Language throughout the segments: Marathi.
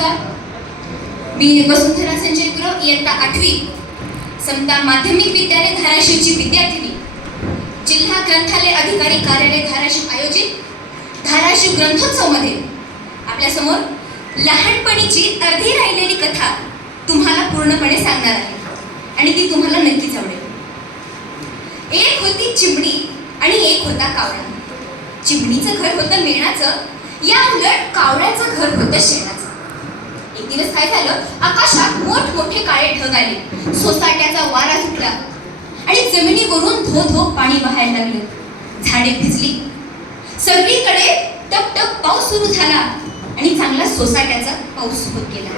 नमस्कार मी वसुंधरा संजय गुरव इयत्ता आठवी. समता माध्यमिक विद्यालय धाराशिवची विद्यार्थिनी. जिल्हा ग्रंथालय अधिकारी कार्यालय धाराशिव आयोजित धाराशिव ग्रंथोत्सवमध्ये. आपल्यासमोर लहानपणीची अर्धी राहिलेली कथा तुम्हाला पूर्णपणे सांगणार आहे. आणि ती तुम्हाला नक्कीच आवडेल. एक होती चिमणी आणि एक होता कावळा. चिमणीचं घर होतं मेणाचं. या उलट कावळ्याचं घर होतं शेणाचं. एक दिवस काय झालं? आकाशात मोठमोठे काळे ढग आले. सोसाट्याचा वारा सुटला. आणि जमिनीवरून धो धो पाणी वाहायला लागलं. झाडे भिजली. सगळीकडे टप टप पाऊस सुरू झाला आणि चांगला सोसाट्याचा पाऊस होत गेला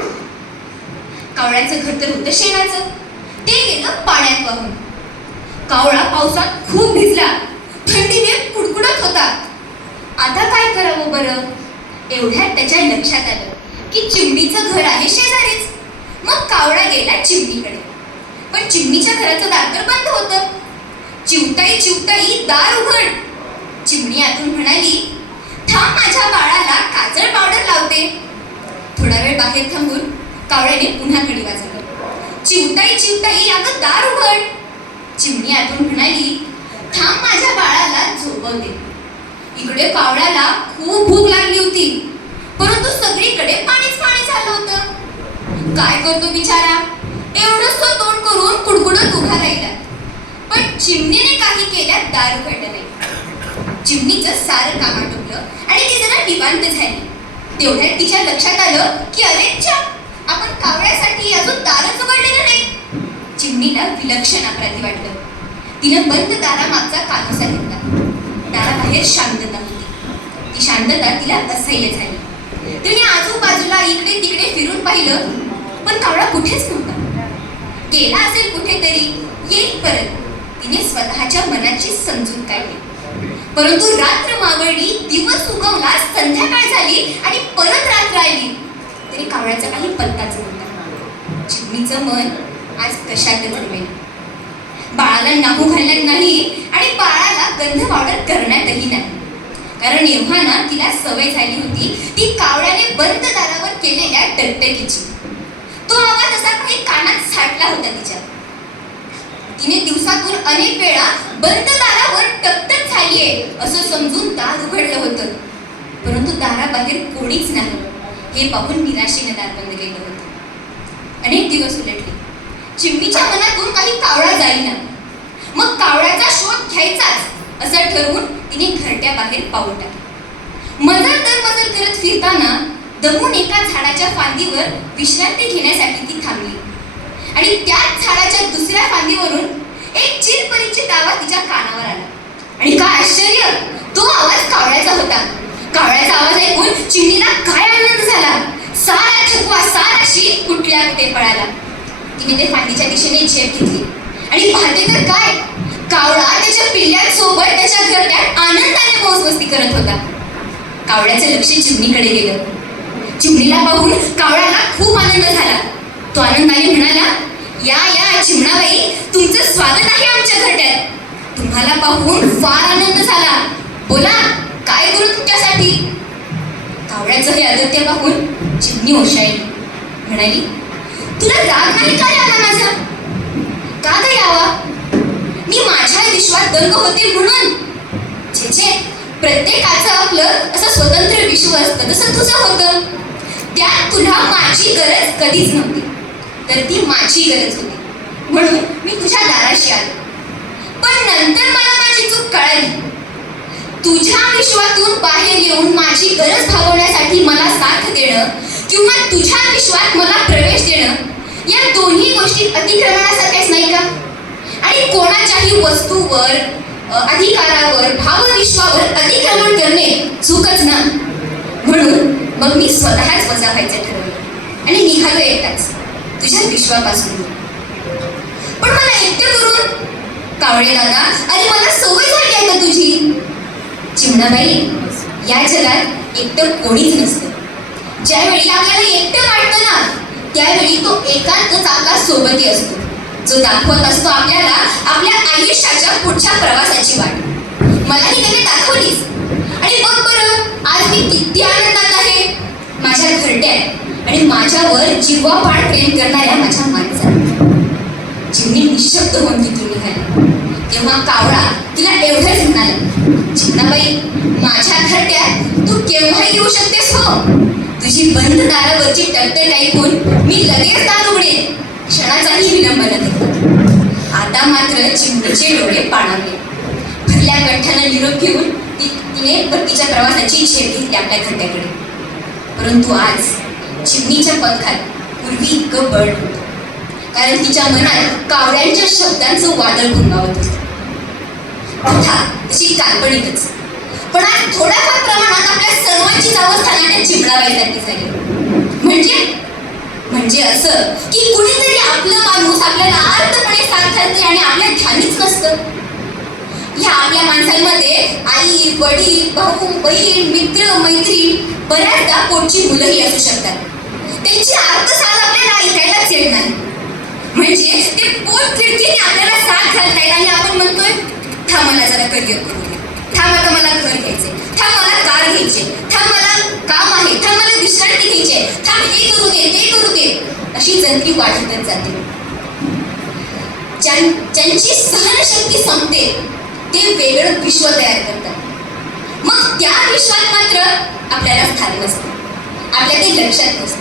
कावळ्याचं घर तर होतं शेणाचं ते गेलं पाण्यात वाहून. कावळा पावसात खूप भिजला. थंडीने कुडकुडत होता. आता काय करावं बरं? एवढ्यात त्याच्या लक्षात आलं. की चिमणीचं घर आहे शेजारीच. मग कावळा गेला चिमणीकडे. पण चिमणीच्या घराचं दार तर बंद होतं. चिवताई चिवताई दार उघड. चिमणी आतून म्हणाली थांब माझ्या बाळाला काजळ पावडर लावते. थोडा वेळ बाहेर थांबून कावळ्याने पुन्हा कडी वाजवली. चिवताई चिवताई अगं दार उघड. चिमणी आतून म्हणाली थांब माझ्या बाळाला झोपवते. इकडे कावळ्याला खूप भूक लागली होती. परंतु सगळीकडे पाणीच पाणी झालं होतं. काय करतो बिचारा? एवढंच तो तोंड करून कुडकुडत उभा राहिला. पण चिमणीने काही केल्यात दार उघडलं नाही चिमणीचं सारं काम आटोपलं आणि ती जरा निवांत झाली. तेवढ्यात तिच्या लक्षात आलं की अरे आपण कावळ्यासाठी अजून दारच उघडलेलं नाही. चिमणीला विलक्षण अपराधी वाटलं. तिनं बंद दारामागचा कानोसा घेतला. दाराबाहेर शांतता होती. ती शांतता तिला असह्य झाली तिने आजूबाजूला इकडे तिकडे फिरून पाहिलं पण कावळा कुठेच नव्हता. गेला असेल कुठेतरी येईल परत. तिने स्वतःच्या मनाची समजून काढली. परंतु रात्र मावळली दिवस उगवला संध्याकाळ झाली आणि परत रात्र आली तरी कावळ्याचा काही पत्ताच नव्हता. चिमणीचं मन आज कशातच रमेल बाळाला नाहू घालणार नाही आणि बाळाला गंध पावडर करण्यातही नाही. कारण एव्हा ना तिला सवय झाली होती ती कावळ्याने बंद दारावर केलेल्या टकटकीची तो आवाज असा काही कानात साठला होता तिच्या. तिने दिवसातून अनेक वेळा बंद दारावर टकटक झालीये असं समजून दार उघडलं होतं. परंतु दाराबाहेर कोणीच नाही. हे पाहून निराशेने दार बंद केलं होतं. अनेक दिवस उलटले. चिमणीच्या मनातून काही कावळा जाईना. मग कावळ्याचा शोध घ्यायचाच. असं ठरवून तिने घरट्या बाहेर पाऊल टाकलं. मजल तर मजल करत फिरताना दमून एका झाडाच्या फांदीवर विश्रांती घेण्यासाठी ती थांबली. आणि त्याच झाडाच्या दुसऱ्या फांदीवरून एक चिरपरिचित आवाज तिच्या कानावर आला. आणि काय आश्चर्य? तो आवाज कावळ्याचा होता. कावळ्याचा आवाज ऐकून चिमणीला काय आनंद झाला? सारा थकवा साराशी कुठल्या कुठे पळाला? तिने ते फांदीच्या दिशेने झेप घेतली. आणि पाहते तर काय? कावळा त्याच्या पिल्ल्यांसोबत त्याच्या घरट्यात आनंदाने मौजमस्ती करत होता. कावळ्याचं लक्ष चिमणीकडे गेलं. चिमणीला पाहून कावळ्याला खूप आनंद झाला. तो आनंदाने म्हणाला या या चिमणाबाई तुमचं स्वागत आहे आमच्या घरट्यात. तुम्हाला पाहून फार आनंद झाला. बोला काय करू तुमच्यासाठी? कावळ्याचं हे अगत्य पाहून चिमणी ओशाळली. म्हणाली तुला राग नाही का यावा माझा? का ग यावा? मी माझ्या विश्वात दंग होते म्हणून. छे जे प्रत्येकाचं आपलं असं स्वतंत्र विश्व असतं तसं तुझं होतं. त्यात तुला माझी गरज कधीच नव्हती. तर ती माझी गरज होती. म्हणून मी तुझ्या दाराशी आलो. पण नंतर मला माझी चूक कळाली. तुझ्या विश्वातून बाहेर येऊन माझी गरज भागवण्यासाठी मला साथ देणं किंवा तुझ्या विश्वात मला प्रवेश देणं या दोन्ही गोष्टी अतिक्रमणा नाही का आणि कोणाच्याही वस्तूवर अधिकारावर भावविश्वावर अतिक्रमण करणे चूकच ना? म्हणून मग मी स्वतःच वजा व्हायचं ठरवलं. आणि निघालो एकटाच तुझ्या विश्वापासून. पण मला एकटं करून कावळे दादा अरे मला सवय झाली आहे का तुझी? चिमणाबाई या जगात एकटं कोणीच नसतं. ज्यावेळी आपल्याला एकटं वाटतं ना त्यावेळी तो एकांतच आपला सोबती असतो. जो दाखवत असतो आपल्याला आपल्या आई पुढच्या प्रवासाची वाट. मलाही त्यांनी दाखवलीच आणि बघ बरं आज मी किती आनंदात आहे. माझ्या घरट्यात आणि माझ्यावर जिव्हापाड प्रेम करणाऱ्या माझ्या माणसाला चिमणी निशब्द होऊन तिथून निघाली. तेव्हा कावळा तिला एवढंच म्हणाले चिमणाबाई माझ्या घरट्यात तू केव्हाही येऊ शकतेस हो. तुझी बंद दारावरची टकटक ऐकून मी लगेच दार उघडेन. क्षणाचाही विलंब न आता मात्र चिमणीचे डोळे पाणावले भरल्या कंठानं निरोप घेऊन ती तिने परतीच्या प्रवासाची इच्छा घेतली आपल्या खड्ड्याकडे परंतु आज चिमणीच्या पंखात पूर्वी इतकं बळ कारण तिच्या मनात कावड्यांच्या शब्दांचं वादळ घुंगावत होतं. कथा तशी काल्पनिकच. पण आज थोड्याफार प्रमाणात आपल्या सर्वांचीच अवस्था नाट्यात चिमणाबाईसारखी झाली. म्हणजे म्हणजे असं की कुणीतरी आपलं माणूस आपल्याला आर्तपणे सांगतात आणि आपल्या ध्यानीच नसतं. ह्या आपल्या माणसांमध्ये आई वडील भाऊ बहीण मित्र मैत्रीण बऱ्याचदा पोटची मुलंही असू शकतात. त्यांची आर्तसाद आपल्याला ऐकायलाच येत नाही. म्हणजे ते पोट खिडकीने आपल्याला साथ घालतायत आणि आपण म्हणतोय थांब मला जरा करिअर करू थांबा थांब मला घर घ्यायचे थांबा मला कार घ्यायचे विश्रांती थांब हे करू दे ते करू दे. अशी जंत्री वाढतच जाते. ज्यांची सहनशक्ती संपते ते वेगळं विश्व तयार करतात. मग त्या विश्वात मात्र आपल्याला स्थान नसतं. आपल्या ते लक्षात नसतं.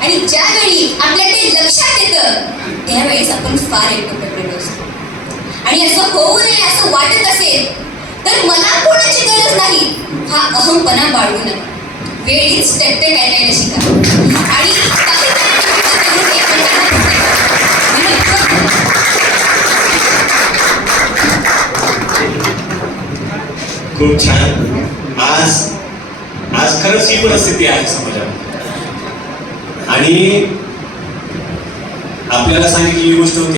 आणि ज्यावेळी आपल्या ते लक्षात येतं त्यावेळेस आपण फार एकत्रित असतो आणि असं होऊ नये असं वाटत असेल तर मला कोणाची गरज नाही. हा अहमपणा बाळगू नका. वेळीच टट्टे ऐकायला शिका आणि खूप छान. आज आज खरंच ही परिस्थिती आहे समाजात आणि आपल्याला सांगितलेली गोष्ट होती